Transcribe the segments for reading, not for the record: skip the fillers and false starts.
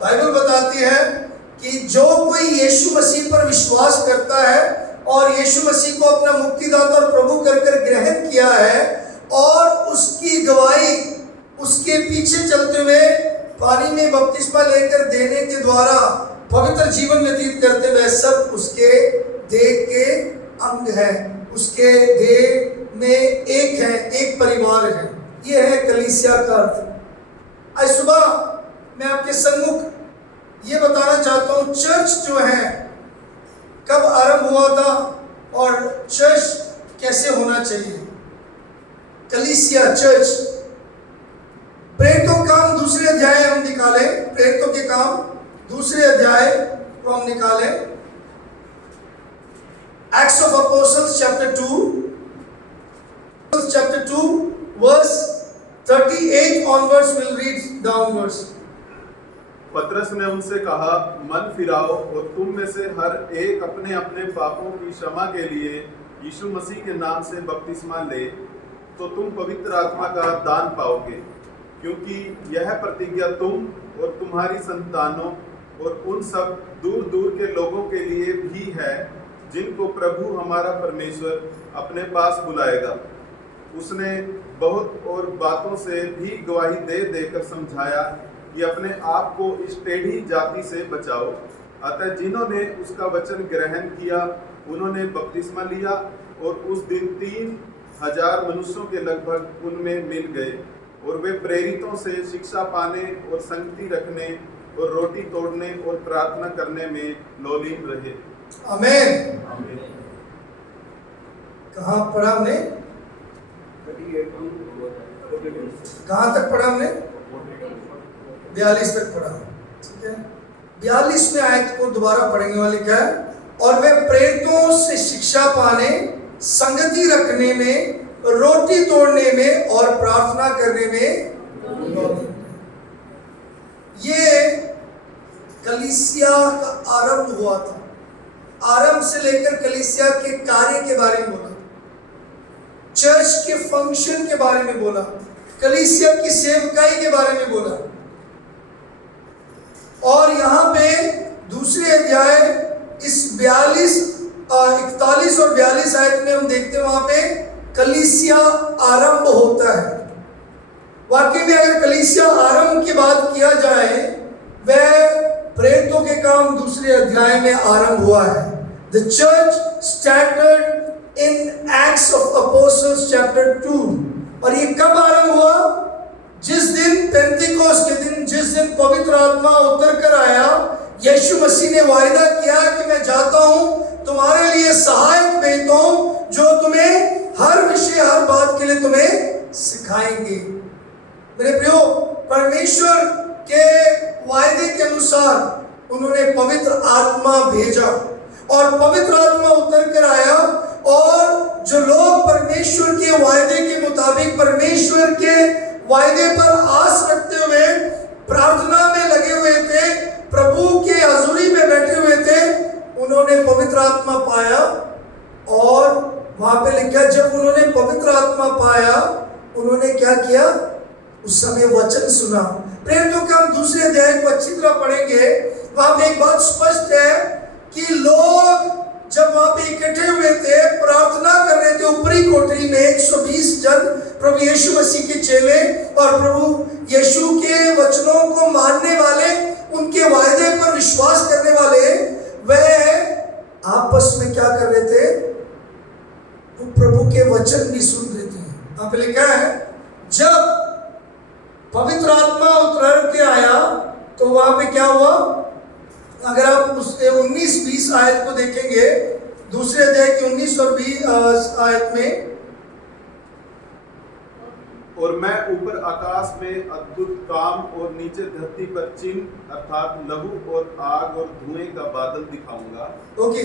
Bible बताती है कि जो कोई यीशु मसीह पर विश्वास करता है और यीशु मसीह को अपना मुक्तिदाता और प्रभु कर ग्रहण किया है और उसकी गवाही उसके पीछे चलते हुए पानी में बपतिस्मा लेकर देने के द्वारा पवित्र जीवन व्यतीत करते हुए, सब उसके देह के अंग है, उसके देह में एक है, एक परिवार है। यह है कलीसिया का अर्थ। आज सुबह मैं आपके सम्मुख ये बताना चाहता हूँ, चर्च जो है कब आरंभ हुआ था और चर्च कैसे होना चाहिए। कलीसिया चर्च, प्रेरितों का काम दूसरे अध्याय हम निकाले, प्रेरितों के काम दूसरे अध्याय को हम निकाले, Acts of Apostles chapter 2 verse 38 onwards, will read downwards. पतरस ने उनसे कहा, मन फिराओ और तुम में से हर एक अपने अपने पापों की क्षमा के लिए यीशु मसीह के नाम से बपतिस्मा ले, तो तुम पवित्र आत्मा का दान पाओगे, क्योंकि यह प्रतिज्ञा तुम और तुम्हारी संतानों और उन सब दूर दूर के लोगों के लिए भी है जिनको प्रभु हमारा परमेश्वर अपने पास बुलाएगा। उसने बहुत और बातों से भी गवाही दे देकर समझाया कि अपने आप को इस टेढ़ी जाति से बचाओ। अतः जिन्होंने उसका वचन ग्रहण किया उन्होंने बपतिस्मा लिया और उस दिन 3000 मनुष्यों के लगभग उनमें मिल गए, और वे प्रेरितों से शिक्षा पाने और संगति रखने और रोटी तोड़ने और प्रार्थना करने में लोलीन रहे। आमीन। कहाँ पढ़ा हमने? कहाँ तक पढ़ा हमने? 42 तक पढ़ा। ठीक है, 42वें आयत को दोबारा पढ़ेंगे। वाले क्या है? और वे प्रेरितों से शिक्षा पाने, संगति रखने में, रोटी तोड़ने में और प्रार्थना करने में। ये कलीसिया का आरंभ हुआ था। आरंभ से लेकर कलीसिया के कार्य के बारे में बोला, चर्च के फंक्शन के बारे में बोला, कलीसिया की सेवकाई के बारे में बोला। और यहाँ पे दूसरे अध्याय इस 41 और 42 आयत में हम देखते हैं, वहां पे कलीसिया आरंभ होता है। वाकई में अगर कलीसिया आरंभ की बात किया जाए, वह प्रेरितों के काम दूसरे अध्याय में आरंभ हुआ है। The church started in acts of Apostles chapter 2। और ये कब आरंभ हुआ? जिस दिन पेंतिकोस्त के दिन, जिस दिन पवित्र आत्मा उतर कर आया, यीशु मसीह ने वायदा किया कि मैं जाता हूं, तुम्हारे लिए सहायक भेजता हूं जो तुम्हें हर विषय हर बात के लिए तुम्हें सिखाएंगे। मेरे प्रियो, परमेश्वर के वायदे के अनुसार उन्होंने पवित्र आत्मा भेजा और पवित्र आत्मा उतर कर आया, और जो लोग परमेश्वर के वायदे के मुताबिक परमेश्वर के वायदे पर आस रखते हुए प्रार्थना में लगे हुए थे, प्रभु के हजूरी में बैठे हुए थे, उन्होंने पवित्र आत्मा पाया। और वहां पे लिखा, जब उन्होंने पवित्र आत्मा पाया, उन्होंने क्या किया? उस समय वचन सुना। प्रेरितों का हम दूसरे अध्याय को अच्छी तरह पढ़ेंगे, वहां पे एक बात स्पष्ट है कि लोग जब वहां पे इकट्ठे हुए थे, प्रार्थना कर रहे थे ऊपरी कोठरी में, 120 जन प्रभु यीशु मसीह के चेले और प्रभु यीशु के वचनों को मानने वाले, उनके वायदे पर विश्वास करने वाले, वह आपस में क्या कर रहे थे? वो प्रभु के वचन भी सुन रहे थे। यहाँ पे लिखा है, जब पवित्र आत्मा उतर के आया तो वहां पे क्या हुआ? अगर आप उस 19-20 आयत को देखेंगे, दूसरे अध्याय की 19 और 20 आयत में, और मैं ऊपर आकाश में अद्भुत काम और नीचे धरती पर चिन्ह अर्थात लहू और आग और धुएं का बादल दिखाऊंगा। ओके,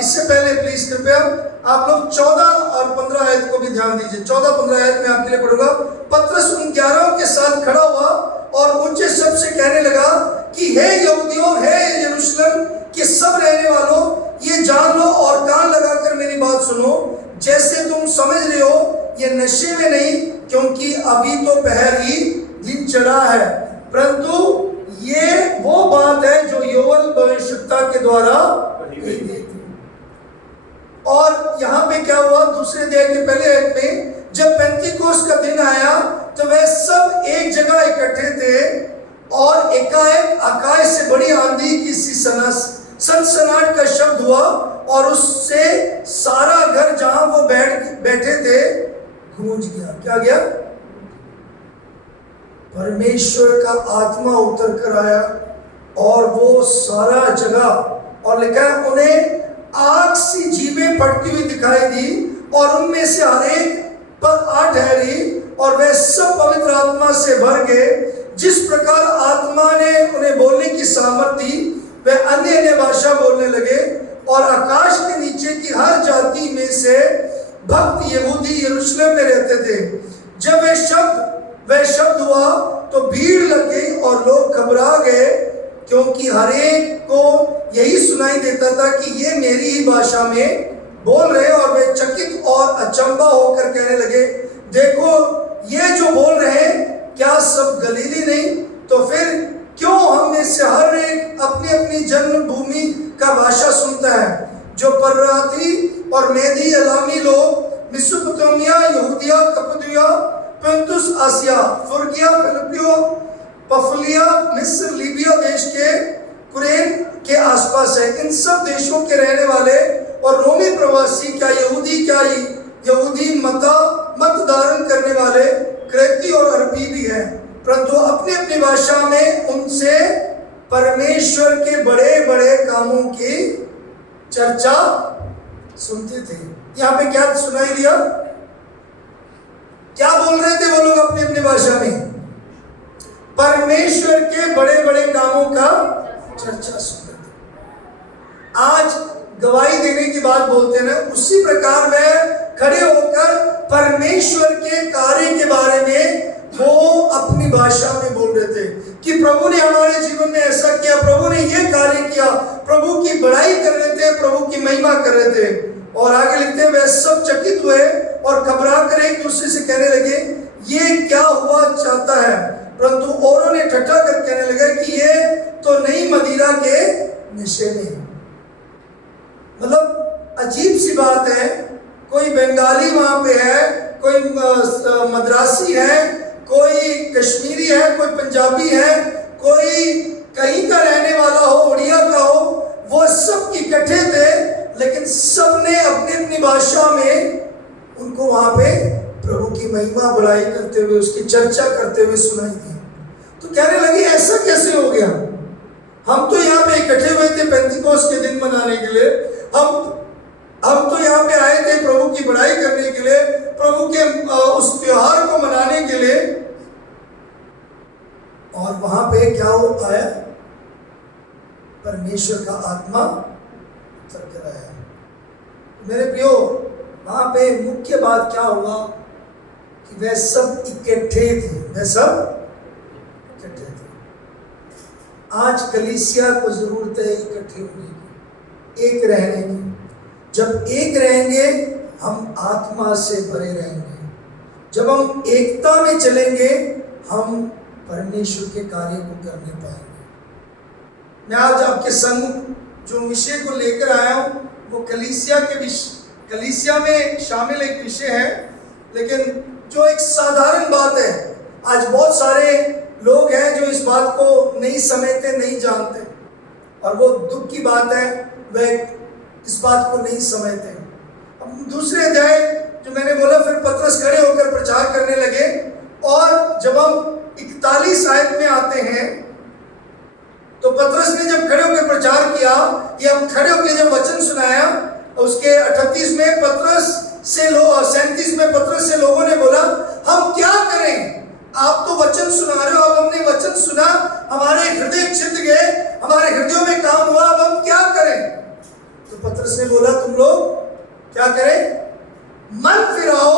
इससे पहले प्लीज कृपया आप लोग 14 और 15 आयत को भी ध्यान दीजिए। 14-15 आयत में आपके लिए पढ़ूंगा। पतरस उन 11 के साथ खड़ा हुआ और ऊंचे शब्द से कहने लगा कि हे यहूदियों, हे यरूशलेम के सब रहने वालों, ये जान लो और कान लगाकर मेरी बात सुनो। जैसे तुम समझ रहे हो, ये नशे में नहीं, क्योंकि अभी तो पहर ही दिन चढ़ा है, परंतु ये वो द्वारा कही कही गई गई थी। और यहाँ पे क्या हुआ, दूसरे अध्याय के पहले आयत में, जब पेंतीकोस्त का दिन आया तो वे सब एक जगह इकट्ठे थे और एकाएक आकाश से बड़ी आंधी की सी सनसनाहट का शब्द हुआ और उससे सारा घर जहां वो बैठे थे गूंज गया। क्या गया? परमेश्वर का आत्मा उतर कर आया और वो सारा जगह, और लिखा है उन्हें आग सी जीभें फटती हुई दिखाई दी और उनमें से हर एक पर आ ठहरी और वे सब पवित्र आत्मा से भर गए। जिस प्रकार आत्मा ने उन्हें बोलने की सामर्थ्य दी वे अन्य अन्य भाषा बोलने लगे और आकाश के नीचे की हर जाति में से भक्त यहूदी यरूशलेम में रहते थे। जब वह शब्द हुआ तो भीड़ लग गई और लोग घबरा गए क्योंकि हर एक को यही सुनाई देता था कि ये मेरी ही भाषा में बोल रहे, और वे चकित और अचंभा होकर कहने लगे, देखो ये जो बोल रहे हैं क्या सब गलीली नहीं? तो फिर क्यों हम में से हर एक अपनी अपनी जन्मभूमि का भाषा सुनता है? जो परराती और मेदी एलामी लोग मेसोपोटामिया, यहूदिया, कप्पदोकिया, पुन्तुस, आसिया, फ्रुगिया, फिलिपियो, पफलिया, मिस्र, लीबिया देश के कुरेन के आसपास है, इन सब देशों के रहने वाले और रोमी प्रवासी, क्या यहूदी मत धारण करने वाले क्रेती और अरबी भी हैं, परंतु अपनी अपनी भाषा में उनसे परमेश्वर के बड़े बड़े कामों की चर्चा सुनते थे। यहाँ पे क्या सुनाई दिया? क्या बोल रहे थे वो लोग अपनी अपनी भाषा में? परमेश्वर के बड़े बड़े कामों का चर्चा सुन रहे थे। आज गवाही देने की बात बोलते हैं ना, उसी प्रकार वह खड़े होकर परमेश्वर के कार्य के बारे में वो अपनी भाषा में बोल रहे थे कि प्रभु ने हमारे जीवन में ऐसा किया, प्रभु ने ये कार्य किया, प्रभु की बड़ाई कर रहे थे, प्रभु की महिमा कर रहे थे। और आगे लिखते हैं वे सब चकित हुए और घबरा कर एक दूसरे से कहने लगे, ये क्या हुआ चाहता है? परंतु औरों ने ठट्ठा कर कहने लगे कि ये तो नई मदिरा के नशे में। मतलब अजीब सी बात है, कोई बंगाली वहां पे है, कोई मद्रासी है, कोई कश्मीरी है, कोई पंजाबी है, कोई कहीं का रहने वाला हो, उड़िया का हो, वो सब इकट्ठे थे, लेकिन सब ने अपनी अपनी भाषा में उनको वहां पे प्रभु की महिमा बड़ाई करते हुए, उसकी चर्चा करते हुए सुनाई दी। तो कहने लगे ऐसा कैसे हो गया? हम तो यहाँ पे इकट्ठे हुए थे पेंतीकोस्त के दिन मनाने के लिए, हम तो यहाँ पे आए थे प्रभु की बड़ाई करने के लिए, प्रभु के उस त्योहार को मनाने के लिए, और वहां पे क्या हो आया? परमेश्वर का आत्मा उतर कर आया। मेरे प्रियो, वहां पे मुख्य बात क्या हुआ कि वे सब इकट्ठे थे, वे सब इकट्ठे थे। आज कलीसिया को जरूरत है इकट्ठे होने की, एक रहने की। जब एक रहेंगे हम आत्मा से भरे रहेंगे, जब हम एकता में चलेंगे हम परमेश्वर के कार्य को करने पाएंगे। मैं आज आपके संग जो विषय को लेकर आया हूं वो कलीसिया में शामिल एक विषय है, लेकिन जो एक साधारण बात है। आज बहुत सारे लोग हैं जो इस बात को नहीं समझते, नहीं जानते, और वो दुख की बात है, वह इस बात को नहीं समझते। अब दूसरे अध्याय जो मैंने बोला, फिर पतरस खड़े होकर प्रचार करने लगे, और जब हम 41 आयत में आते हैं तो पतरस ने जब खड़े होकर प्रचार किया, या खड़े होकर जब वचन सुनाया, उसके 38 में पतरस से 37 में पतरस से लोगों ने बोला, हम क्या करें? आप तो वचन सुना रहे हो, अब हमने वचन सुना, हमारे हृदय छिद गए, हमारे हृदयों में काम हुआ, अब हम क्या करें? तो पतरस ने बोला, तुम लोग क्या करें? मन फिराओ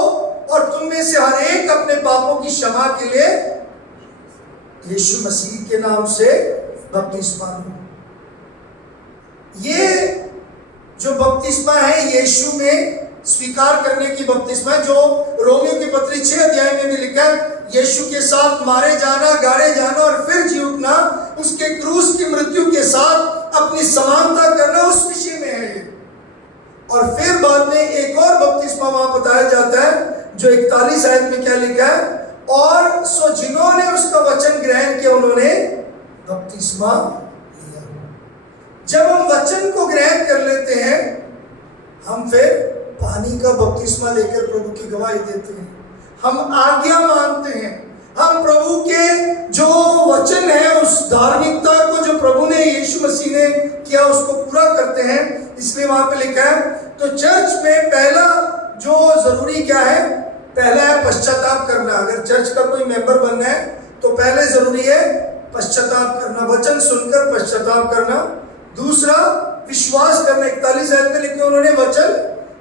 और तुम में से हर एक अपने पापों की क्षमा के लिए यीशु मसीह के नाम से बपतिस्मा लो। ये जो बपतिस्मा है यीशु में स्वीकार करने की बपतिस्मा है, जो रोमियो की पत्री 6 अध्याय में भी लिखा है, यीशु के साथ मारे जाना, गाड़े जाना और फिर जी उठना, उसके क्रूस की मृत्यु के साथ अपनी समानता करना, उस विषय में है। और फिर बाद में एक और बपतिस्मा वहां बताया जाता है जो 41 आयत में क्या लिखा है, और सो जिन्होंने उसका वचन ग्रहण किया उन्होंने बपतिस्मा लिया। जब हम वचन को ग्रहण कर लेते हैं, हम फिर पानी का बपतिस्मा लेकर प्रभु की गवाही देते हैं। हम आज्ञा मानते हैं, हम प्रभु के जो वचन है, उस धार्मिकता को जो प्रभु ने, यीशु मसीह ने किया, उसको पूरा करते हैं। इसलिए वहां पे लिखा है, तो चर्च में पहला जो जरूरी क्या है, पहला है पश्चाताप करना। अगर चर्च का कोई मेंबर बनना है तो पहले जरूरी है पश्चाताप करना, वचन सुनकर पश्चाताप करना। दूसरा विश्वास करना। 41 आयत में लिखे उन्होंने वचन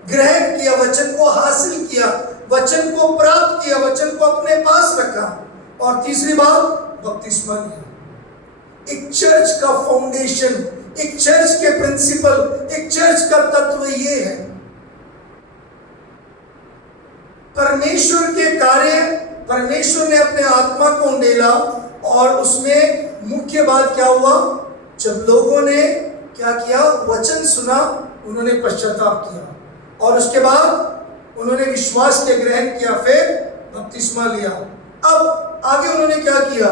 ग्रहण किया, वचन को हासिल किया, वचन को प्राप्त किया, वचन को अपने पास रखा। और तीसरी बात बपतिस्मा लिया। एक चर्च का फाउंडेशन, एक चर्च के प्रिंसिपल, एक चर्च का तत्व ये है, परमेश्वर के कार्य, परमेश्वर ने अपने आत्मा को उंडेला और उसमें मुख्य बात क्या हुआ, जब लोगों ने क्या किया, वचन सुना, उन्होंने पश्चाताप किया और उसके बाद उन्होंने विश्वास के ग्रहण किया, फिर बपतिस्मा लिया। अब आगे उन्होंने क्या किया,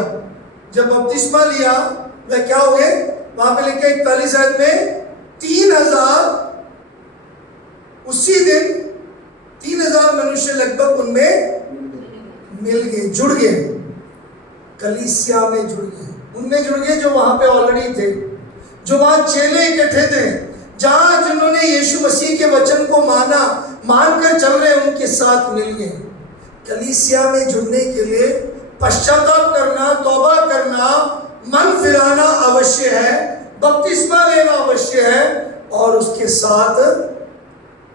जब बपतिस्मा लिया वह क्या हो गए, वहां पे लिखा 41 आयत में 3000 उसी दिन 3000 मनुष्य लगभग उनमें मिल गए, जुड़ गए, कलीसिया में जुड़ गए, उनमें जुड़ गए जो वहां पे ऑलरेडी थे, जो वहां चेले इकट्ठे थे, जहां जिन्होंने यीशु मसीह के वचन को माना, मानकर चल रहे, उनके साथ मिल गए। कलीसिया में जुड़ने के लिए पश्चाताप करना, तौबा करना, मन फिराना अवश्य है, बपतिस्मा लेना अवश्य है, और उसके साथ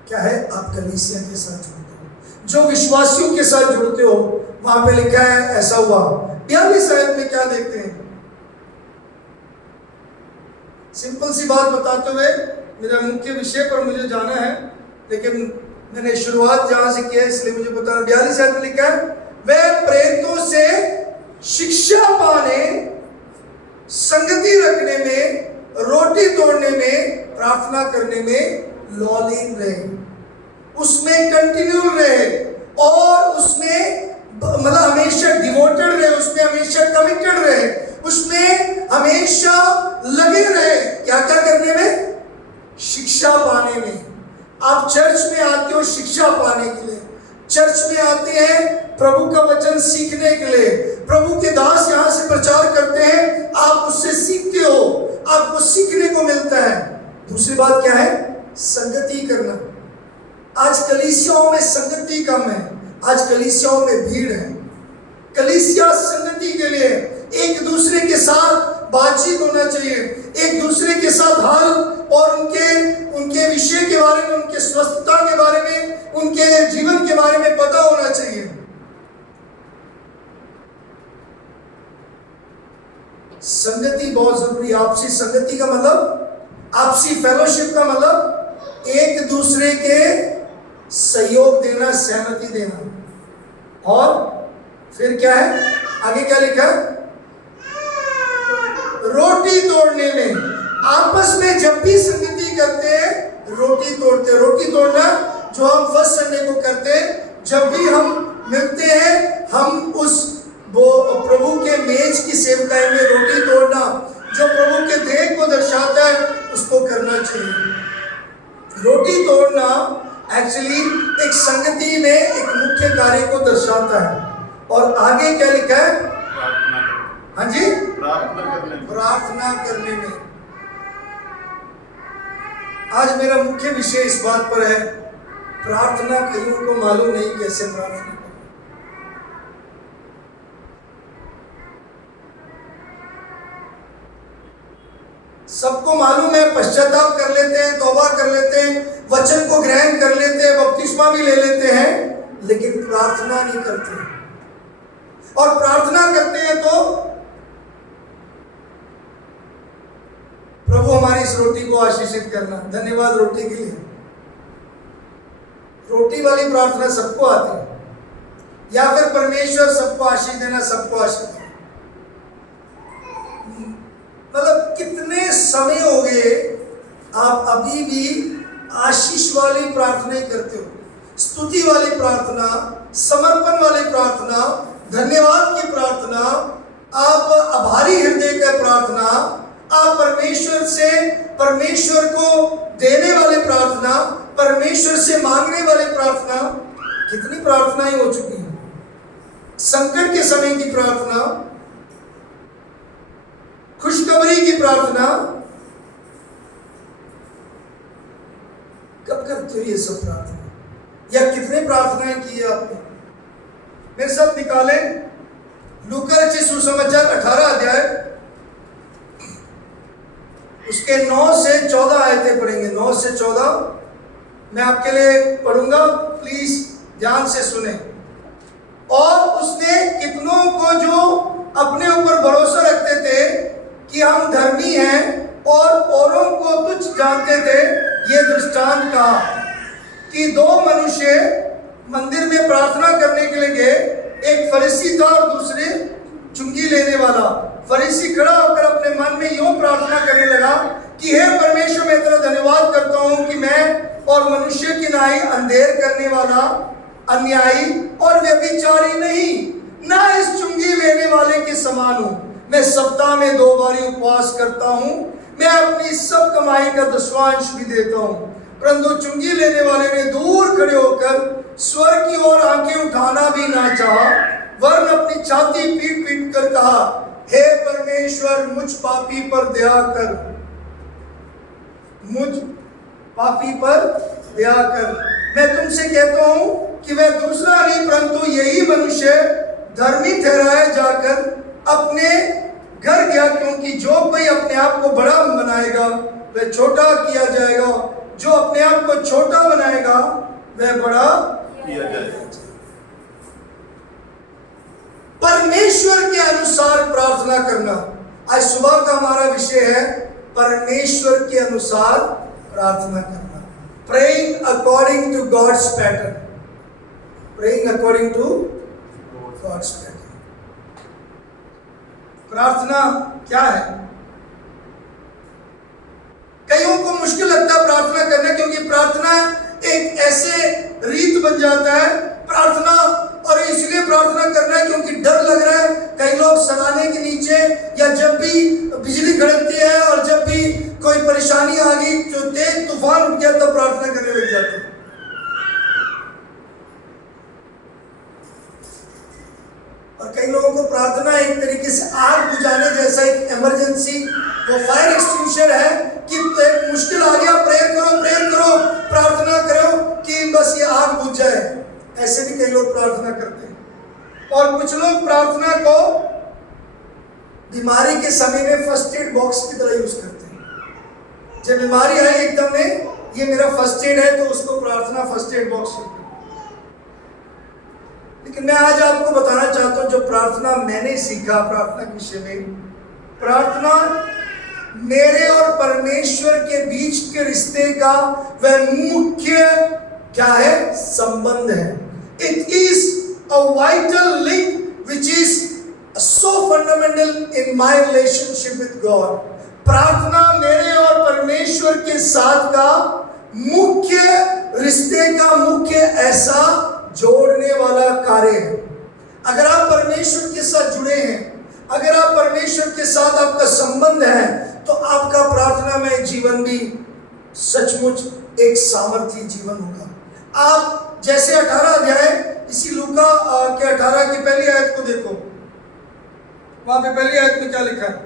क्या है, आप कलीसिया के साथ जुड़ते हो, जो विश्वासियों के साथ जुड़ते हो। वहां पे लिखा है ऐसा हुआ। 42 आयत में क्या देखते हैं, सिंपल सी बात बताते हुए मेरा मुख्य विषय पर मुझे जाना है, लेकिन मैंने शुरुआत जहां से किया इसलिए मुझे बताना। 42 आयत में लिखा है, वह प्रेरितों से शिक्षा पाने, संगति रखने में, रोटी तोड़ने में, प्रार्थना करने में लौलीन रहे, उसमें कंटिन्यू रहे और उसमें मतलब हमेशा डिवोटेड रहे, उसमें हमेशा कमिटेड रहे, उसमें हमेशा लगे रहे। क्या क्या करने में, शिक्षा पाने में। आप चर्च में आते हो शिक्षा पाने के लिए, चर्च में आते हैं प्रभु का वचन सीखने के लिए, प्रभु के दास यहां से प्रचार करते हैं, आप उससे सीखते हो, आपको सीखने को मिलता है। दूसरी बात क्या है, संगति करना। आज कलीसियाओं में संगति कम है, आज कलीसियाओं में भीड़ है। कलीसिया संगति के लिए एक दूसरे के साथ बातचीत होना चाहिए, एक दूसरे के साथ हाल और उनके विषय के बारे में, उनके स्वस्थता के बारे में, उनके जीवन के बारे में पता होना चाहिए। संगति बहुत जरूरी है। आपसी संगति का मतलब, आपसी फेलोशिप का मतलब एक दूसरे के सहयोग देना, सहमति देना। और फिर क्या है, आगे क्या लिखा, रोटी तोड़ने में, आपस में जब भी संगति करते हैं रोटी तोड़ते हैं। रोटी तोड़ना जो हम फर्स्ट संडे को करते हैं, जब भी हम मिलते हैं, हम उस प्रभु के मेज की सेवकाई में रोटी तोड़ना जो प्रभु के देह को दर्शाता है, उसको करना चाहिए। रोटी तोड़ना एक्चुअली एक संगति में एक मुख्य कार्य को दर्शाता है। और आगे क्या लिखा है, हाँ जी, प्रार्थना करने में। आज मेरा मुख्य विषय इस बात पर है, प्रार्थना कईयों को मालूम नहीं कैसे प्रार्थना करना। सबको मालूम है, पश्चाताप कर लेते हैं, तौबा कर लेते हैं, वचन को ग्रहण कर लेते हैं, बपतिस्मा भी ले लेते हैं, लेकिन प्रार्थना नहीं करते। और प्रार्थना करते हैं तो प्रभु हमारी इस रोटी को आशीषित करना, धन्यवाद रोटी के लिए। रोटी वाली प्रार्थना सबको आती है, या फिर परमेश्वर सबको आशीष देना, सबको आशीष देना। मतलब कितने समय हो गए आप अभी भी आशीष वाली प्रार्थना ही करते हो, स्तुति वाली प्रार्थना, समर्पण वाली प्रार्थना, धन्यवाद की प्रार्थना, आप आभारी हृदय का प्रार्थना, आप परमेश्वर को देने वाली प्रार्थना, परमेश्वर से मांगने वाली प्रार्थना, कितनी प्रार्थनाएं हो चुकी हैं। संकट के समय की प्रार्थना, खुशखबरी की प्रार्थना, कब करते हो ये सब प्रार्थना, या कितने प्रार्थनाएं की है आपने? मेरे साथ निकालें लूका रचित सुसमाचार 18 अध्याय, उसके 9 से 14 आयतें पढ़ेंगे। 9 से 14 मैं आपके लिए पढ़ूंगा, प्लीज ध्यान से सुने। और उसने कितनों को जो अपने ऊपर भरोसा रखते थे कि हम धर्मी हैं और औरों को तुच्छ जानते थे, ये दृष्टांत कहा कि 2 मनुष्य मंदिर में प्रार्थना करने के लिए गए, एक फरीसी था और दूसरे चुंगी लेने वाला। फरीसी खड़ा होकर अपने मन में यूं प्रार्थना करने लगा कि हे परमेश्वर, मैं तेरा धन्यवाद करता हूं कि मैं और मनुष्य की नाई अंधेर करने वाला, अन्यायी और व्यभिचारी नहीं, ना इस चुंगी लेने वाले के समान हूं। मैं सप्ताह में 2 बारी उपवास करता हूं, मैं अपनी सब कमाई का 10वां भी देता हूं। परंतु चुंगी लेने वाले ने दूर खड़े होकर स्वर्ग की ओर आंखें उठाना भी ना चाहा, वरन अपनी छाती पीट पीट कर कहा, हे परमेश्वर, मुझ पापी पर दया कर, मुझ पापी पर दया कर। मैं तुमसे कहता हूं कि वह दूसरा नहीं परंतु यही मनुष्य धर्मी ठहराया जाकर अपने घर गया, क्योंकि जो कोई अपने आप को बड़ा बनाएगा वह छोटा किया जाएगा, जो अपने आप को छोटा बनाएगा वह बड़ा किया जाएगा। परमेश्वर के अनुसार प्रार्थना करना, आज सुबह का हमारा विषय है परमेश्वर के अनुसार प्रार्थना करना। Praying according to God's pattern, praying according to God's pattern. प्रार्थना क्या है? कईयों को मुश्किल लगता है प्रार्थना करना, क्योंकि प्रार्थना एक ऐसे रीत बन जाता है प्रार्थना, और इसलिए प्रार्थना करना है क्योंकि डर लग रहा है। कई लोग सलाने के नीचे, या जब भी बिजली कड़कती है और जब भी कोई परेशानी आ गई, जो तेज तूफान उठ गया, तब प्रार्थना करने लग जाते हैं। और कई लोगों को प्रार्थना एक तरीके से आग बुझाने जैसा, एक इमरजेंसी, वो फायर एक्सटिंग्विशर है कि एक मुश्किल आ गया, प्रेयर करो, प्रार्थना करो कि बस ये आग बुझ जाए। ऐसे भी कई लोग प्रार्थना करते हैं। और कुछ लोग प्रार्थना को बीमारी के समय में फर्स्ट एड बॉक्स की तरह यूज करते हैं। जब बीमारी आई एकदम में, ये मेरा फर्स्ट एड है, तो उसको प्रार्थना फर्स्ट एड बॉक्स करते हैं। लेकिन मैं आज आपको बताना चाहता हूं, जो प्रार्थना मैंने सीखा प्रार्थना के विषय में, प्रार्थना मेरे और परमेश्वर के बीच के रिश्ते का वह मुख्य क्या है? संबंध है। It is a vital link which is so fundamental in my relationship with God. प्रार्थना मेरे और परमेश्वर के साथ का मुख्य रिश्ते का मुख्य ऐसा जोड़ने वाला कार्य है। अगर आप परमेश्वर के साथ जुड़े हैं, अगर आप परमेश्वर के साथ आपका संबंध है, तो आपका प्रार्थना में जीवन भी सचमुच एक सामर्थी जीवन होगा। आप जैसे 18 अध्याय, इसी लूका के 18 की पहली आयत को देखो, वहां पे पहली आयत में क्या लिखा है?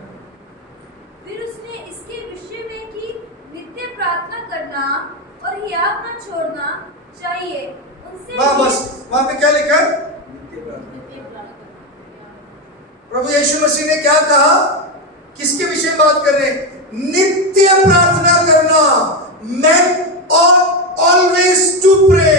फिर उसने इसके विषय में कि नित्य प्रार्थना करना और हियाव न छोड़ना चाहिए, उनसे बस वहां पे क्या लिखा है? प्रभु यीशु मसीह ने क्या कहा? किसके विषय में बात कर रहे हैं? नित्य प्रार्थना करना, मेन ऑलवेज टू प्रे।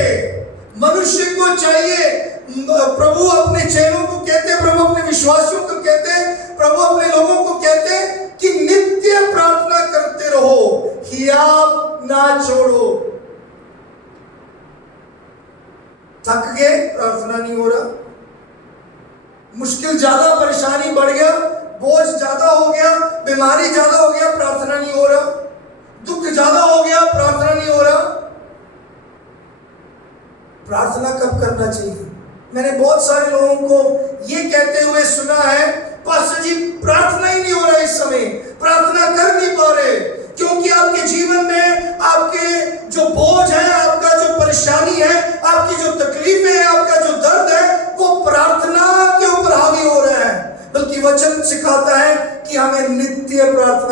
मनुष्य को चाहिए, प्रभु अपने चेलों को कहते हैं, प्रभु अपने विश्वासियों को कहते हैं, प्रभु अपने लोगों को कहते हैं कि नित्य प्रार्थना करते रहो, हियाव ना छोड़ो। थक गए, प्रार्थना नहीं हो रहा, मुश्किल ज्यादा, परेशानी बढ़ गया, बोझ ज्यादा हो गया, बीमारी ज्यादा हो गया, प्रार्थना नहीं हो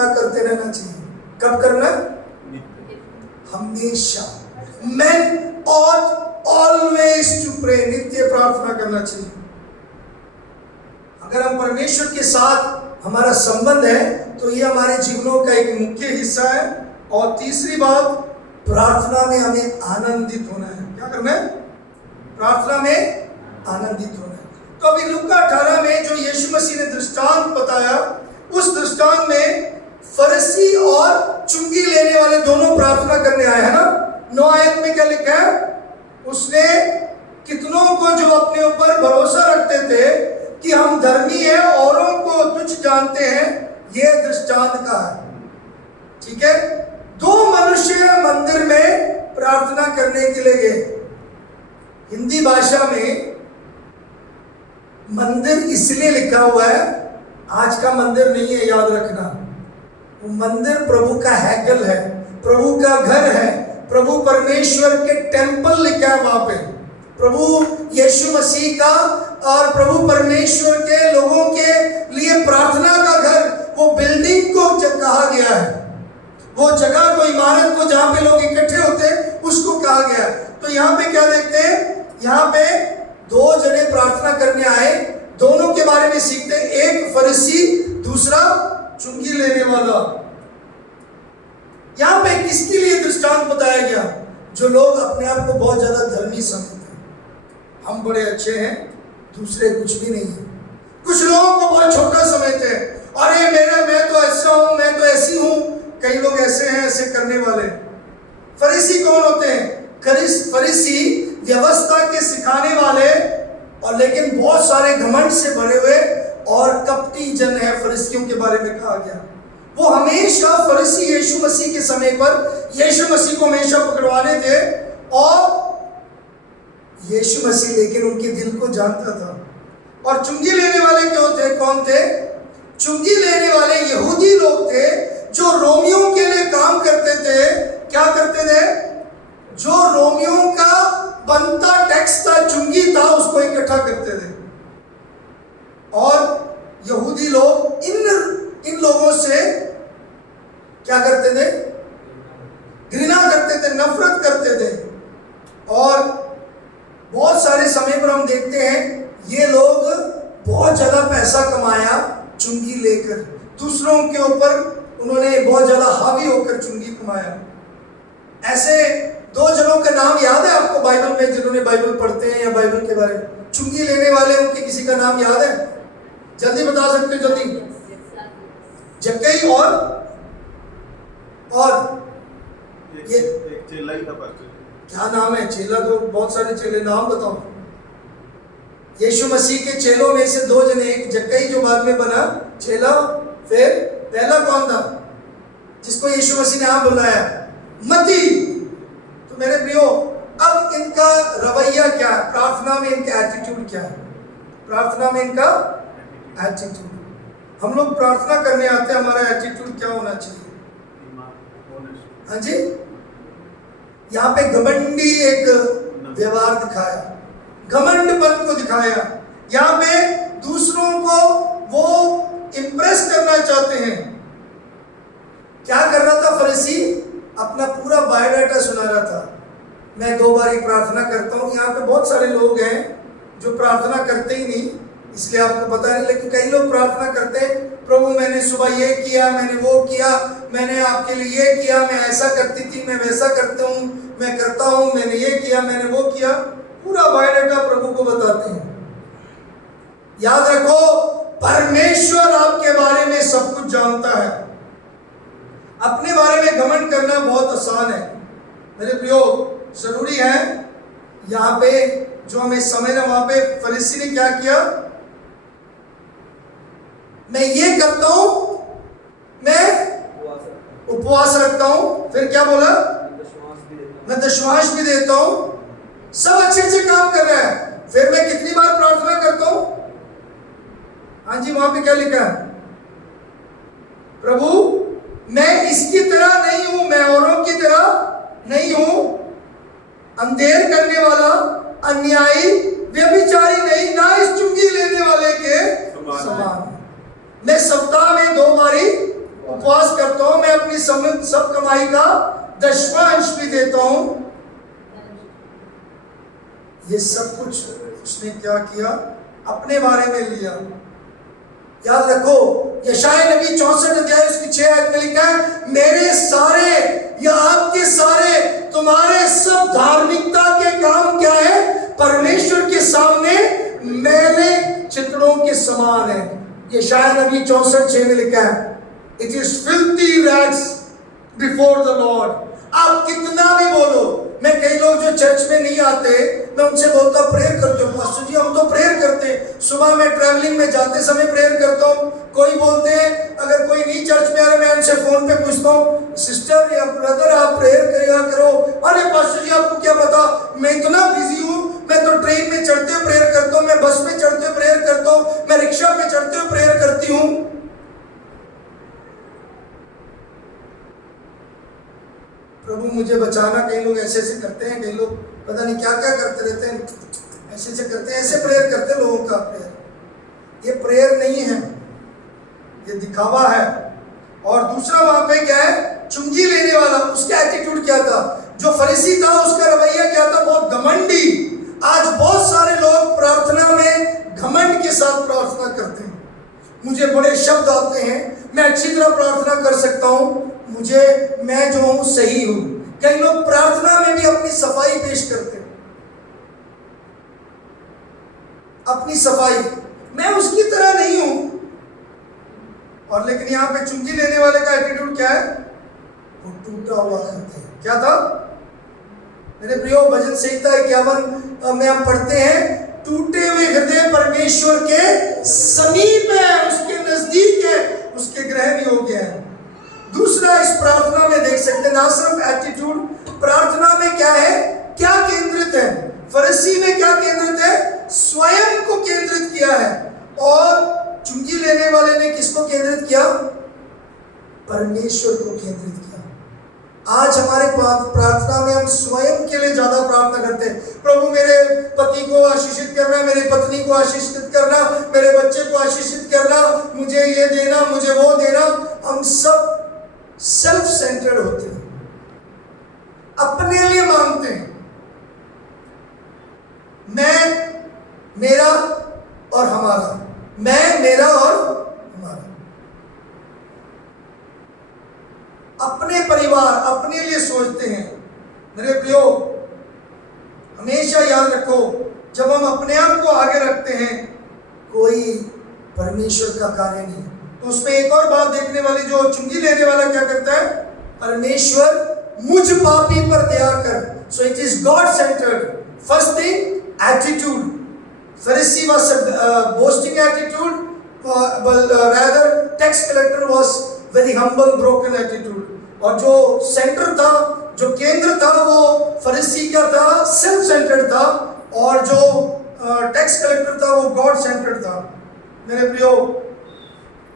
प्रार्थना करते रहना चाहिए। कब करना? हमेशा। Men ought always to pray, नित्य प्रार्थना करना चाहिए। अगर हम परमेश्वर के साथ हमारा संबंध है तो ये हमारे जीवनों का एक मुख्य हिस्सा है। और तीसरी बात, प्रार्थना में हमें आनंदित होना है। क्या करना है? प्रार्थना में आनंदित होना है। तो अभी लूका 18 में जो यीशु मसीह ने दृष्टांत बताया, उस दृष्टांत में फरीसी और चुंगी लेने वाले दोनों प्रार्थना करने आए, है ना। 9 आयत में क्या लिखा है? उसने कितनों को जो अपने ऊपर भरोसा रखते थे कि हम धर्मी हैं, औरों को तुच्छ जानते हैं, यह दृष्टांत का है। ठीक है। 2 मनुष्य मंदिर में प्रार्थना करने के लिए गए। हिंदी भाषा में मंदिर इसलिए लिखा हुआ है, आज का मंदिर नहीं है, याद रखना। वो मंदिर प्रभु का हैकल है, प्रभु का घर है, प्रभु परमेश्वर के टेंपल लिखा है वहां पे। प्रभु यीशु मसीह का और प्रभु परमेश्वर के लोगों के लिए प्रार्थना का घर, वो बिल्डिंग को कहा गया है, वो जगह को, इमारत को जहां पे लोग इकट्ठे होते हैं उसको कहा गया है। तो यहाँ पे क्या देखते हैं? यहाँ पे 2 जने प्रार्थना करने आए, दोनों के बारे में सीखते हैं। एक फरीसी, दूसरा चुंगी लेने वाला। यहाँ पे किसके लिए दृष्टांत बताया गया? जो लोग अपने आप को बहुत ज्यादा धर्मी समझते हैं, हम बड़े अच्छे हैं, दूसरे कुछ भी नहीं है। कुछ लोगों को बहुत छोटा समझते हैं, अरे मैं तो ऐसा हूं, मैं तो ऐसी हूं। कई लोग ऐसे हैं, ऐसे करने वाले। फरीसी कौन होते हैं? फरीसी व्यवस्था के सिखाने वाले, और लेकिन बहुत सारे घमंड से भरे हुए और कपटी जन है। फरीसियों के बारे में कहा गया, वो हमेशा फरीसी यीशु मसीह के समय पर यीशु मसीह को हमेशा पकड़वाने थे, और यीशु मसीह लेकिन उनके दिल को जानता था। और चुंगी लेने वाले क्यों थे? कौन थे? चुंगी लेने वाले यहूदी लोग थे जो रोमियों के लिए काम करते थे। क्या करते थे? जो रोमियों का बनता टैक्स था, चुंगी था, उसको इकट्ठा करते थे। और यहूदी लोग इन लोगों से क्या करते थे? घृणा करते थे, नफरत करते थे। और बहुत सारे समय पर हम देखते हैं ये लोग बहुत ज्यादा पैसा कमाया चुंगी लेकर, दूसरों के ऊपर उन्होंने बहुत ज्यादा हावी होकर चुंगी कमाया। ऐसे 2 जनों का नाम याद है आपको बाइबल में, जिन्होंने बाइबल पढ़ते हैं या बाइबल के बारे में? चुंगी लेने वाले उनके किसी का नाम याद है? जल्दी बता सकते हो? जल्दी। जक्कई और ये एक चेला ही था। क्या नाम है? चेला तो बहुत सारे चेले, नाम बताओ। यीशु मसीह के चेलों में से 2 जने, एक जक्कई जो बाद में बना चेला, फिर पहला कौन था जिसको यीशु मसीह ने आप बुलाया? मती। तो मेरे प्रियो, अब इनका रवैया क्या है? प्रार्थना में इनका एटीट्यूड क्या है? प्रार्थना में इनका एटीट्यूड, हम लोग प्रार्थना करने आते हैं, हमारा एटीट्यूड क्या होना चाहिए? हाँ जी। यहाँ पे घमंडी एक व्यवहार दिखाया, घमंडपन को दिखाया। यहाँ पे दूसरों को वो इंप्रेस करना चाहते हैं। क्या कर रहा था फरीसी? अपना पूरा बायोडाटा सुना रहा था। मैं 2 बार ही प्रार्थना करता हूँ। यहाँ पे बहुत सारे लोग हैं जो प्रार्थना करते ही नहीं, इसलिए आपको पता नहीं, लेकिन कई लोग प्रार्थना करते हैं, प्रभु मैंने सुबह ये किया, मैंने वो किया, मैंने आपके लिए ये किया, मैं ऐसा करती थी, मैं वैसा करता हूँ, मैं करता हूँ, मैंने ये किया, मैंने वो किया। पूरा बायोडाटा प्रभु को बताते हैं। याद रखो, परमेश्वर आपके बारे में सब कुछ जानता है। अपने बारे में घमंड करना बहुत आसान है मेरे प्रियो। जरूरी है यहाँ पे जो हमें समझना, वहां पे फरीसी ने क्या किया? मैं ये करता हूं, मैं उपवास रखता हूं, फिर क्या बोला? मैं दशमांश भी देता हूं, सब अच्छे अच्छे काम कर रहा है, फिर मैं कितनी बार प्रार्थना करता हूं? हाँ जी, वहां पे क्या लिखा है? प्रभु मैं इसकी तरह नहीं हूं, मैं औरों की तरह नहीं हूं, अंधेर करने वाला, अन्यायी, व्यभिचारी नहीं, ना इस चुंगी लेने वाले के समान। मैं सप्ताह में 2 बारी उपवास करता हूं, मैं अपनी सब कमाई का 10वां अंश भी देता हूं। ये सब कुछ उसने क्या किया? अपने बारे में लिया। याद रखो, यशायाह नबी 64 अध्याय उसकी 6 आयत में लिखा है, मेरे सारे या आपके सारे तुम्हारे सब धार्मिकता के काम क्या है? परमेश्वर के सामने मैले चित्रों के समान है। यशायाह नबी 64:6 में लिखा है, it is filthy rags before the Lord. आप कितना भी बोलो, मैं कई लोग जो चर्च में नहीं आते, मैं उनसे बोलता प्रेयर करते हो पास्टर जी, हम तो प्रेयर करते हैं। सुबह मैं ट्रैवलिंग में जाते समय प्रेयर करता हूँ। कोई बोलते हैं, अगर कोई नहीं चर्च में आ रहा, मैं उनसे फोन पे पूछता हूँ, सिस्टर या ब्रदर आप प्रेयर करो। अरे पास्टर जी आपको क्या पता, मैं इतना बिजी हूँ, मैं तो ट्रेन में चढ़ते हुए प्रेयर करता हूँ, मैं बस में चढ़ते हुए प्रेयर करता हूँ, मैं रिक्शा पे चढ़ते हुए प्रेयर करती हूँ। प्रभु मुझे बचाना। कई लोग ऐसे ऐसे करते हैं, कई लोग पता नहीं क्या क्या करते रहते हैं, ऐसे ऐसे करते हैं, ऐसे प्रेयर करते हैं लोगों का प्रेयर। ये प्रेयर नहीं है, ये दिखावा है। और दूसरा वहां पे क्या है? चुंगी लेने वाला, उसका एटीट्यूड क्या था? जो फरीसी था उसका रवैया क्या था? बहुत घमंडी। आज बहुत सारे लोग प्रार्थना में घमंड के साथ प्रार्थना करते हैं। मुझे बड़े शब्द आते हैं, मैं अच्छी तरह प्रार्थना कर सकता हूँ, मैं जो हूं सही हूं। कई लोग प्रार्थना में भी अपनी सफाई पेश करते हैं, अपनी सफाई, मैं उसकी तरह नहीं हूं। और लेकिन यहां पे चुंगी लेने वाले का एटीट्यूड क्या है? वो टूटा हुआ करते हैं। क्या था मेरे प्रियो? भजन संहिता 51 में हम पढ़ते हैं, टूटे हुए हृदय परमेश्वर के समीप है, उसके नजदीक है, उसके ग्रहण योग्य है। दूसरा इस प्रार्थना में देख सकते हैं, ना सिर्फ एटीट्यूड, प्रार्थना में क्या है? क्या केंद्रित है? फरीसी में क्या केंद्रित है? स्वयं को केंद्रित किया है। और चुंगी लेने वाले ने किसको केंद्रित किया? परमेश्वर को केंद्रित किया। आज हमारे प्रार्थना में हम स्वयं के लिए ज्यादा प्रार्थना करते हैं। प्रभु मेरे पति को आशीषित करना, मेरी पत्नी को आशीषित करना, मेरे बच्चे को आशीषित करना, मुझे ये देना, मुझे वो देना। हम सब सेल्फ सेंटर्ड होते हैं, अपने लिए मांगते हैं। मैं, मेरा और हमारा, मैं, मेरा और हमारा, अपने परिवार, अपने लिए सोचते हैं। मेरे प्रियो, हमेशा याद रखो, जब हम अपने आप को आगे रखते हैं, कोई परमेश्वर का कार्य नहीं। तो उसमें एक और बात देखने वाली, जो चुंगी लेने वाला क्या करता है? परमेश्वर मुझ पापी पर दया कर। So it is God centred. First thing, attitude. Pharisee was boasting attitude, rather tax collector was very humble, broken attitude. और जो सेंटर था, जो केंद्र था, वो फरीसी का था, सेल्फ सेंटर्ड था, और जो टैक्स कलेक्टर था वो गॉड सेंटर्ड था। मेरे प्रियो,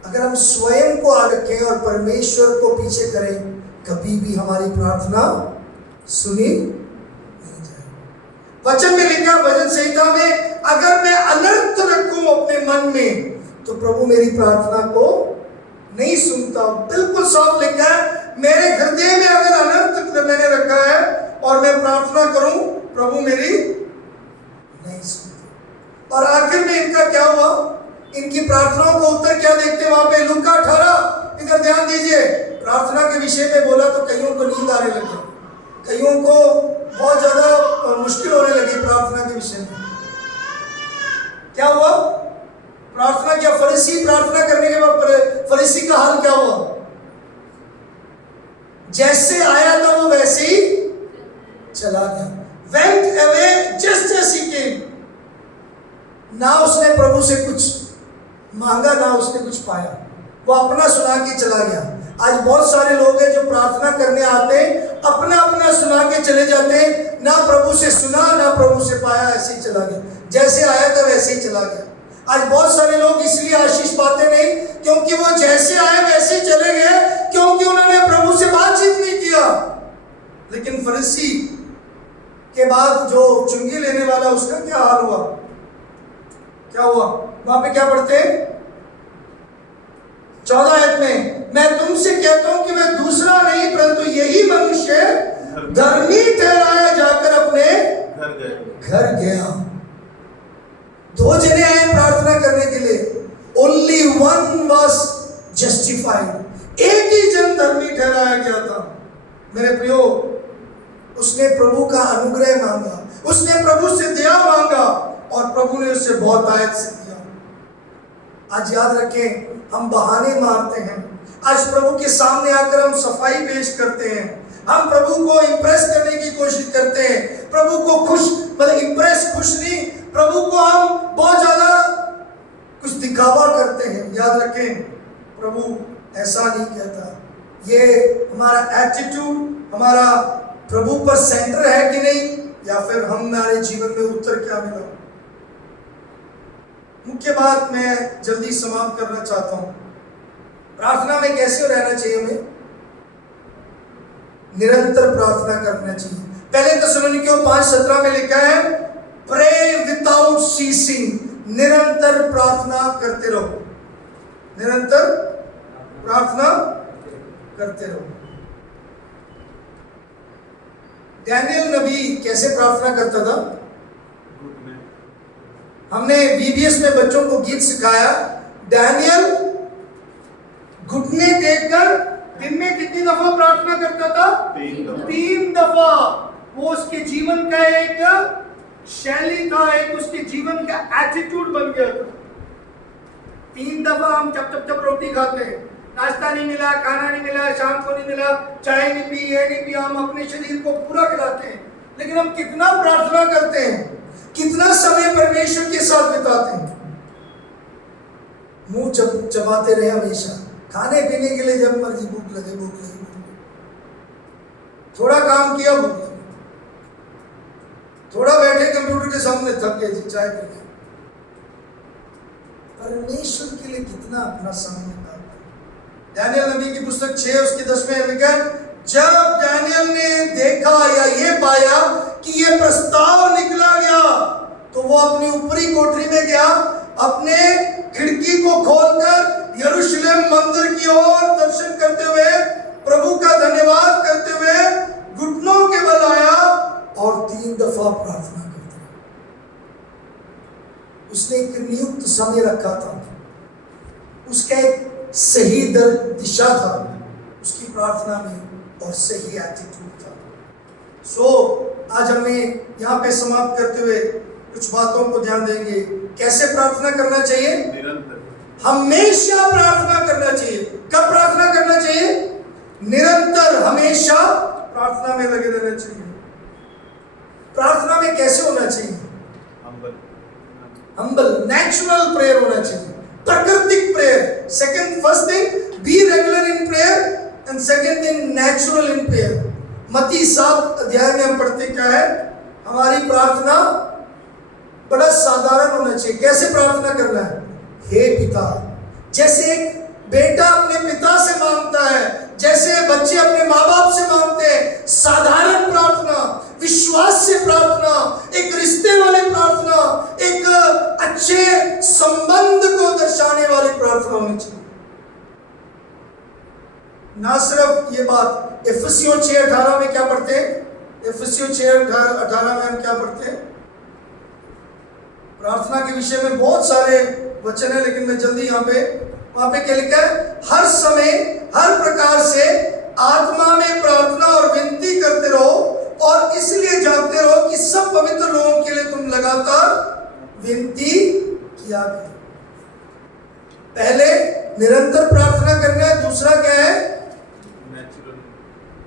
अगर हम स्वयं को आगे रखें और परमेश्वर को पीछे करें, कभी भी हमारी प्रार्थना सुनी नहीं जाएगी। वचन में लिखा, भजन संहिता में, अगर मैं अनर्थ रखूं अपने मन में, तो प्रभु मेरी प्रार्थना को नहीं सुनता। बिल्कुल साफ लिखा है, मेरे हृदय में अगर अनर्थ मैंने रखा है और मैं प्रार्थना करूं, प्रभु मेरी नहीं सुनते। और आखिर में इनका क्या हुआ? इनकी प्रार्थनाओं का उत्तर क्या देखते हैं वहां पे? लूका 18, इधर ध्यान दीजिए। प्रार्थना के विषय में बोला तो कईयों को नींद आने लगी, कईयों को बहुत ज्यादा मुश्किल होने लगी प्रार्थना के विषय में। क्या हुआ? प्रार्थना किया, फरीसी प्रार्थना करने के बाद फरीसी का हाल क्या हुआ? जैसे आया था वो वैसे ही चला गया। Went away just as he came। ना उसने प्रभु से कुछ मांगा, ना उसने कुछ पाया, वो अपना सुना के चला गया। आज बहुत सारे लोग हैं जो प्रार्थना करने आते हैं, अपना अपना सुना के चले जाते हैं, ना प्रभु से सुना, ना प्रभु से पाया, ऐसे ही चला गया। जैसे आया था वैसे ही चला गया। आज बहुत सारे लोग इसलिए आशीष पाते नहीं, क्योंकि वो जैसे आए वैसे ही चले गए, क्योंकि उन्होंने प्रभु से बातचीत नहीं किया। लेकिन फरीसी के बाद जो चुंगी लेने वाला, उसका क्या हाल हुआ? क्या हुआ? वहां पे क्या पढ़ते हैं? 14 आयत में, मैं तुमसे कहता हूं कि वह दूसरा नहीं परंतु यही मनुष्य धर्मी ठहराया जाकर अपने घर गया। 2 जने आए प्रार्थना करने के लिए, ओनली वन वॉज जस्टिफाइड, एक ही जन धर्मी ठहराया गया था। मेरे प्रियो, उसने प्रभु का अनुग्रह मांगा, उसने प्रभु से दया मांगा और प्रभु ने उससे बहुत आयत से दिया। आज याद रखें, हम बहाने मारते हैं, आज प्रभु के सामने आकर हम सफाई पेश करते हैं, हम प्रभु को इंप्रेस करने की कोशिश करते हैं, प्रभु को खुश, मतलब इंप्रेस, खुश नहीं, प्रभु को हम बहुत ज्यादा कुछ दिखावा करते हैं। याद रखें, प्रभु ऐसा नहीं कहता। ये हमारा एटीट्यूड हमारा प्रभु पर सेंटर है कि नहीं, या फिर हमारे जीवन में उत्तर क्या मिला। मुख्य बात मैं जल्दी समाप्त करना चाहता हूं। प्रार्थना में कैसे रहना चाहिए? हमें निरंतर प्रार्थना करना चाहिए। पहले थिस्सलुनीकियों 5:17 में लिखा है, प्रे विदाउट सीसिंग, निरंतर प्रार्थना करते रहो, निरंतर प्रार्थना करते रहो। डैनियल नबी कैसे प्रार्थना करता था? हमने VBS में बच्चों को गीत सिखाया। डैनियल घुटने टेककर दिन में कितनी दफा प्रार्थना करता था? 3 दफा। वो उसके जीवन का एक शैली था, एक उसके जीवन का एटीट्यूड बन गया था। 3 दफा हम जब रोटी खाते हैं, नाश्ता नहीं मिला, खाना नहीं मिला, शाम को नहीं मिला, चाय नहीं पी, ये नहीं पी, हम अपने शरीर को पूरा खिलाते हैं, लेकिन हम कितना प्रार्थना करते हैं, कितना समय परमेश्वर के साथ बिताते हैं? मुंह चबाते रहे हमेशा, खाने पीने के लिए जब मर्जी, भूख लगे भूख लगे, थोड़ा काम किया भूख लगे, थोड़ा बैठे कंप्यूटर के सामने थक गए, चाय पी गए। परमेश्वर के लिए कितना अपना समय निकालते। डैनियल नबी की पुस्तक 6 उसके 10 में लिखा, जब डैनियल ने देखा या ये पाया कि ये प्रस्ताव निकला गया, तो वो अपनी ऊपरी कोठरी में गया, अपने खिड़की को खोलकर यरूशलेम मंदिर की ओर दर्शन करते हुए, प्रभु का धन्यवाद करते हुए घुटनों के बल आया और 3 दफा प्रार्थना करते। उसने एक नियुक्त समय रखा था, उसका एक सही दिशा था उसकी प्रार्थना में और सही एटीट्यूड था। आज हमें यहाँ पे समाप्त करते हुए कुछ बातों को ध्यान देंगे। कैसे प्रार्थना करना चाहिए? निरंतर, हमेशा प्रार्थना करना चाहिए। कब प्रार्थना करना चाहिए? निरंतर, हमेशा प्रार्थना में लगे रहना चाहिए। प्रार्थना में कैसे होना चाहिए? हम्बल, नेचुरल प्रेयर होना चाहिए, प्राकृतिक prayer. First thing, be regular in prayer, and second thing, natural in prayer. मत्ती 7 अध्याय में हम पढ़ते क्या है? हमारी प्रार्थना बड़ा साधारण होना चाहिए। कैसे प्रार्थना करना है? हे पिता, जैसे एक बेटा अपने पिता से मांगता है, जैसे बच्चे अपने माँ बाप से मांगते हैं, साधारण प्रार्थना, विश्वास से प्रार्थना, एक रिश्ते वाली प्रार्थना, एक अच्छे संबंध को दर्शाने वाली प्रार्थना होनी चाहिए। ना सिर्फ ये बात, इफिसियों 6:18 में क्या पढ़ते हैं? इफिसियों 6:18 में हम क्या पढ़ते हैं? प्रार्थना के विषय में बहुत सारे वचन है, लेकिन मैं जल्दी वहां पे क्या लिखा है? हर समय हर प्रकार से आत्मा में प्रार्थना और विनती करते रहो और इसलिए जागते रहो कि सब पवित्र लोगों के लिए तुम लगातार विनती किया करो। पहले निरंतर प्रार्थना करना है, दूसरा क्या है?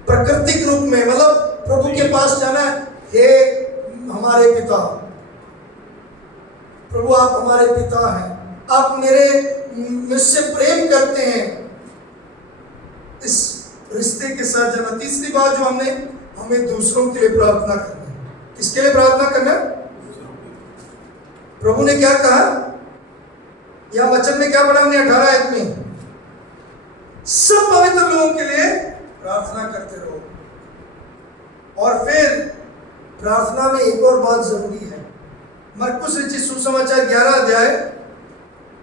प्राकृतिक रूप में, मतलब प्रभु के पास जाना है। हे हमारे पिता, प्रभु आप हमारे पिता हैं, आप मुझसे प्रेम करते हैं, इस रिश्ते के साथ जाना। तीसरी बात जो हमें दूसरों के लिए प्रार्थना करना है। किसके लिए प्रार्थना करना है? प्रभु ने क्या कहा? यह वचन में क्या पढ़ा हमने 18 आयत में? सब पवित्र लोगों के लिए प्रार्थना करते रहो। और फिर प्रार्थना में एक और बात जरूरी है। मरकुस रचित सुसमाचार 11 अध्याय,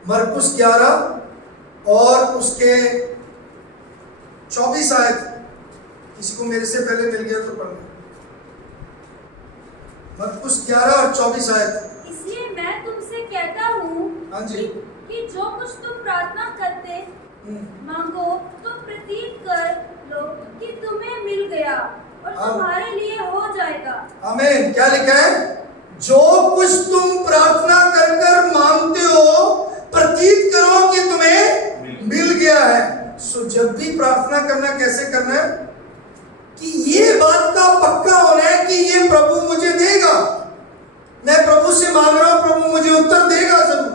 मरकुस 11 और उसके 24 आयत, किसी को मेरे से पहले मिल गया तो पढ़ लो। मरकुस 11 और 24 आयत। इसलिए मैं तुमसे कहता हूँ हाँ जी। कि जो कुछ तुम प्रार्थना करते मांगो तो प्रतीत कर लो कि तुम्हें मिल गया और तुम्हारे लिए हो जाएगा। आमीन। क्या लिखा है? जो कुछ तुम प्रार्थना कर कर मांगते हो प्रतीत करो कि तुम्हें मिल गया है। सो जब भी प्रार्थना करना कैसे करना है कि ये बात का पक्का होना है कि ये प्रभु मुझे देगा। मैं प्रभु से मांग रहा हूं, प्रभु मुझे उत्तर देगा जरूर,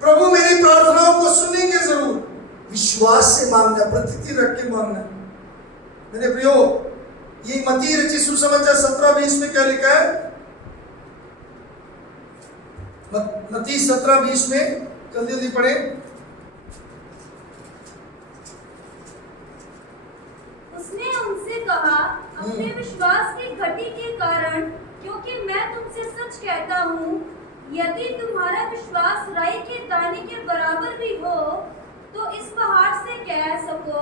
प्रभु मेरी प्रार्थनाओं को सुनेंगे जरूर। विश्वास से मांगना, प्रतीति रख के मांगना। मेरे प्रियो, ये मत्ती रचित सुसमाचार 17:20 में क्या लिखा है? मत्ती 17:20 में जल्दी जल्दी पढ़े। उसने उनसे कहा, अपने विश्वास की घटी के कारण, क्योंकि मैं तुमसे सच कहता हूँ, यदि तुम्हारा विश्वास राई के दाने के बराबर भी हो तो इस पहाड़ से कह सको,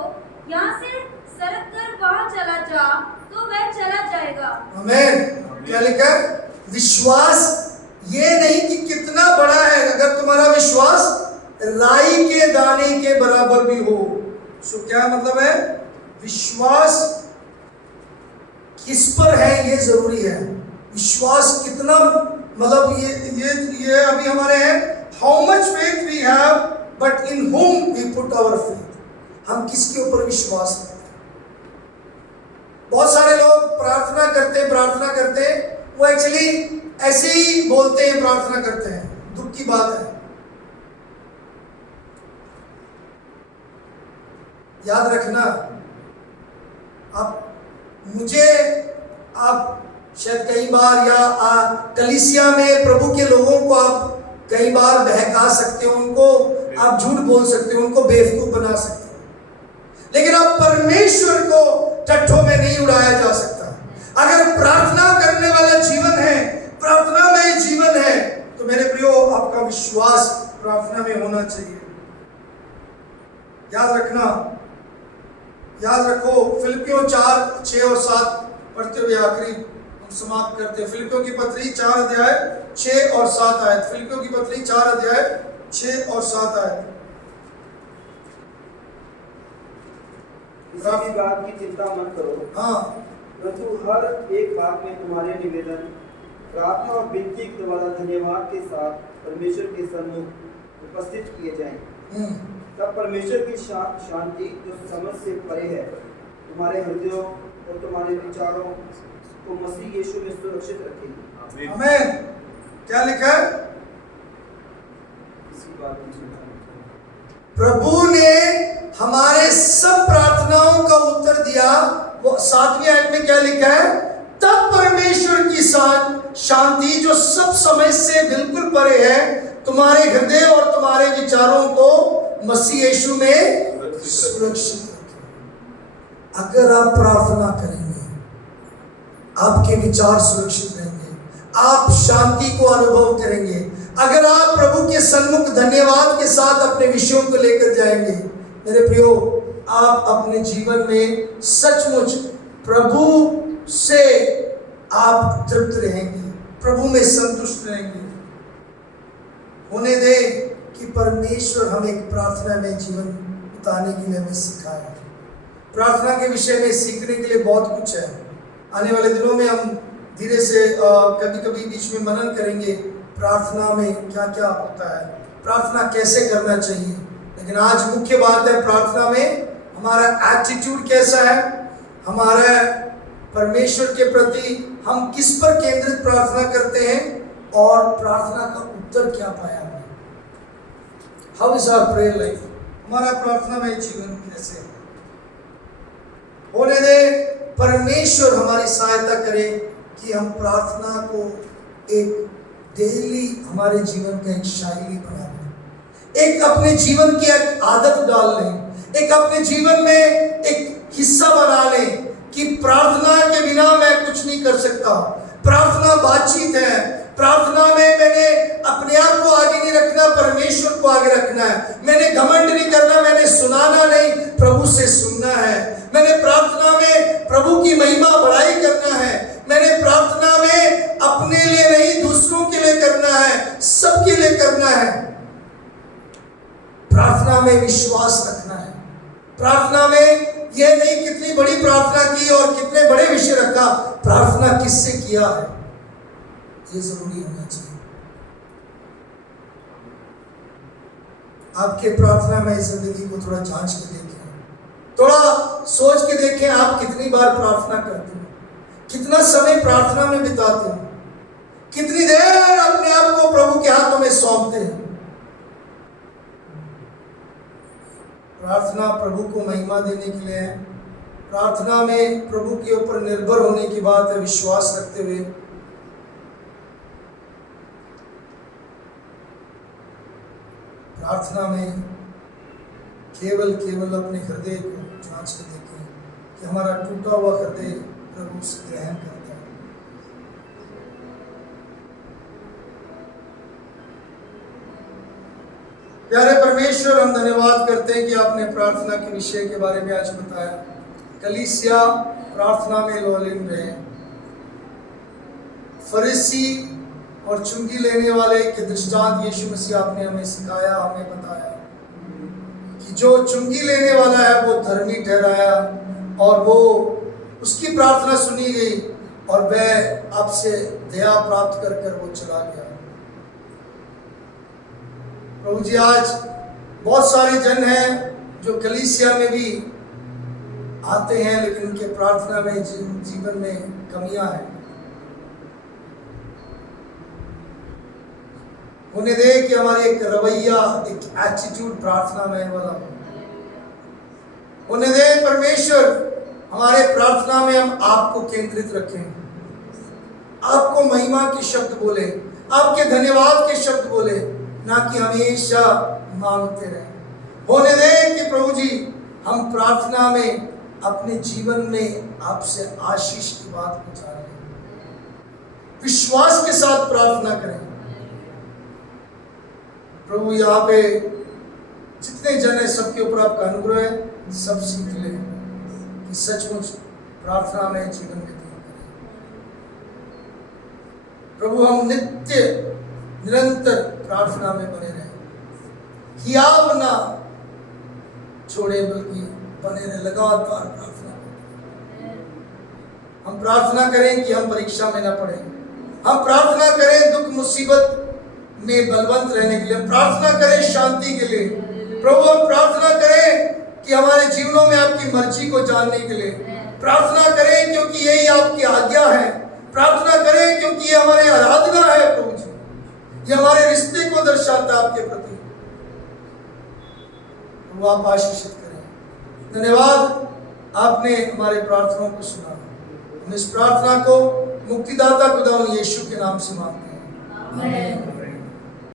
यहाँ से सरक कर वहाँ चला जा, तो वह चला जाएगा। आमीन। क्या लिखा है? विश्वास ये नहीं कि कितना बड़ा है, अगर तुम्हारा विश्वास राई के दाने के बराबर भी हो। सो क्या मतलब है? विश्वास किस पर है ये जरूरी है। विश्वास कितना, मतलब ये अभी हमारे हैं, how much faith we have but in whom we put our faith। हम किसके ऊपर विश्वास करते हैं। बहुत सारे लोग प्रार्थना करते हैं, वो एक्चुअली ऐसे ही बोलते हैं, प्रार्थना करते हैं। दुख की बात है। याद रखना, आप शायद कई बार या कलीसिया में प्रभु के लोगों को आप कई बार बहका सकते हो, उनको आप झूठ बोल सकते हो, उनको बेवकूफ बना सकते हो, लेकिन आप परमेश्वर को टट्ठों में नहीं उड़ाया जा सकता। अगर प्रार्थना करने वाला जीवन है, प्रार्थना में जीवन है, तो मेरे प्रियो आपका विश्वास प्रार्थना में होना चाहिए। याद रखो, फिलिपियों 4:6 और 7 पढ़ते हुए आखिरी हम समाप्त करते हैं। फिलिपियों की पत्री 4 अध्याय 6 और 7 आयत। फिलिपियों की पत्री 4 अध्याय 6 और 7 आयत। किसी भी बात की चिंता मत करो, परंतु हर एक बात में तुम्हारे निवेदन, प्रार्थना और विनती के द्वारा धन्यवाद के साथ परमेश्वर के सम्मुख उपस्थित किए जाएं। तब परमेश्वर की शांति जो समझ से परे है, तुम्हारे हृदयों और तुम्हारे विचारों को मसीह यीशु में सुरक्षित रखेगी। आमीन। क्या लिखा है? इसी बात की चिंता मत करो। प्रभु ने हमारे सब प्रार्थनाओं का उत्तर दिया। वो 7वीं आयत में क्या लिखा है? तब परमेश्वर की शांति जो सब समझ से बिल्कुल परे है, तुम्हारे हृदय और तुम्हारे विचारों को मसीह यीशु में सुरक्षित रखें। अगर आप प्रार्थना करेंगे, आपके विचार सुरक्षित रहेंगे, आप शांति को अनुभव करेंगे। अगर आप प्रभु के सन्मुख धन्यवाद के साथ अपने विषयों को लेकर जाएंगे, मेरे प्रियो, आप अपने जीवन में सचमुच प्रभु से आप तृप्त रहेंगे, प्रभु में संतुष्ट रहेंगे। होने दे कि परमेश्वर हमें एक प्रार्थना में जीवन बिताने के लिए हमें सिखाया। प्रार्थना के विषय में सीखने के लिए बहुत कुछ है। आने वाले दिनों में हम धीरे से कभी कभी बीच में मनन करेंगे प्रार्थना में क्या क्या होता है, प्रार्थना कैसे करना चाहिए। लेकिन आज मुख्य बात है प्रार्थना में हमारा एटीट्यूड कैसा है, हमारा परमेश्वर के प्रति हम किस पर केंद्रित प्रार्थना करते हैं और प्रार्थना का उत्तर क्या पाया हमने। How is our prayer life? हमारा प्रार्थना में जीवन कैसे है? होने दे परमेश्वर हमारी सहायता करे कि हम प्रार्थना को एक डेली हमारे जीवन का एक शैली बना लें, एक अपने जीवन की एक आदत डाल लें, एक अपने जीवन में एक हिस्सा बना लें कि प्रार्थना के बिना मैं कुछ नहीं कर सकता। प्रार्थना बातचीत है, प्रार्थना में मैंने अपने आप को आगे नहीं रखना, परमेश्वर को आगे रखना है। मैंने घमंड नहीं करना, मैंने सुनाना नहीं, प्रभु से सुनना है। मैंने प्रार्थना में प्रभु की महिमा बढ़ाई करना है। मैंने प्रार्थना में अपने लिए नहीं, दूसरों के लिए करना है, सबके लिए करना है। प्रार्थना में विश्वास रखना है। प्रार्थना में यह नहीं कितनी बड़ी प्रार्थना की और कितने बड़े विषय रखा, प्रार्थना किससे किया है, ये जरूरी होना चाहिए। आपके प्रार्थना में जिंदगी को थोड़ा जांच के देखें, थोड़ा सोच के देखें, आप कितनी बार प्रार्थना करते हो, कितना समय प्रार्थना में बिताते हो, कितनी देर अपने आप को प्रभु के हाथों में सौंपते हैं। प्रार्थना प्रभु को महिमा देने के लिए है। प्रार्थना में प्रभु के ऊपर निर्भर होने की बात है, विश्वास रखते हुए। प्रार्थना में केवल अपने हृदय को जांच के देखें कि हमारा टूटा हुआ हृदय प्रभु से ग्रहण करता है। प्यारे परमेश्वर, हम धन्यवाद करते हैं कि आपने प्रार्थना के विषय के बारे में आज बताया। कलीसिया प्रार्थना में लौलीन रहे। फरीसी और चुंगी लेने वाले के दृष्टांत यीशु मसीह आपने हमें सिखाया, हमें बताया कि जो चुंगी लेने वाला है वो धर्मी ठहराया और वो उसकी प्रार्थना सुनी गई और वह आपसे दया प्राप्त कर वो चला गया। प्रभु जी, आज बहुत सारे जन हैं जो कलीसिया में भी आते हैं लेकिन उनके प्रार्थना में जीवन में कमियां हैं। उन्हें दे कि हमारे एक रवैया, एक एटीट्यूड प्रार्थना में वाला हो। उन्हें दे परमेश्वर, हमारे प्रार्थना में हम आपको केंद्रित रखें, आपको महिमा के शब्द बोले, आपके धन्यवाद के शब्द बोले, ना कि हमेशा मांगते रहे। होने दे कि प्रभु जी हम प्रार्थना में अपने जीवन में आपसे आशीष की बात पहुंचा रहे हैं। विश्वास के साथ प्रार्थना करें। प्रभु यहाँ पे जितने जन है सबके ऊपर आपका अनुग्रह है, सब सीख ले कि सचमुच प्रार्थना में जीवन व्यतीत करें। प्रभु हम निरंतर प्रार्थना में बने रहे, हियाव ना छोड़े बल्कि बने रहे, लगातार प्रार्थना करें। हम प्रार्थना करें कि हम परीक्षा में ना पड़े। हम प्रार्थना करें दुख मुसीबत में बलवंत रहने के लिए। हम प्रार्थना करें शांति के लिए। प्रभु हम प्रार्थना करें कि हमारे जीवनों में आपकी मर्जी को जानने के लिए। प्रार्थना करें क्योंकि यही आपकी आज्ञा है। प्रार्थना करें क्योंकि ये हमारी आराधना है प्रभु जी, ये हमारे रिश्ते को दर्शाता है आपके प्रति। वो आप आशीषित करें। धन्यवाद, आपने हमारे प्रार्थनाओं को सुना। हम इस प्रार्थना को मुक्तिदाता खुदा यीशु के नाम से मांगते हैं, आमीन।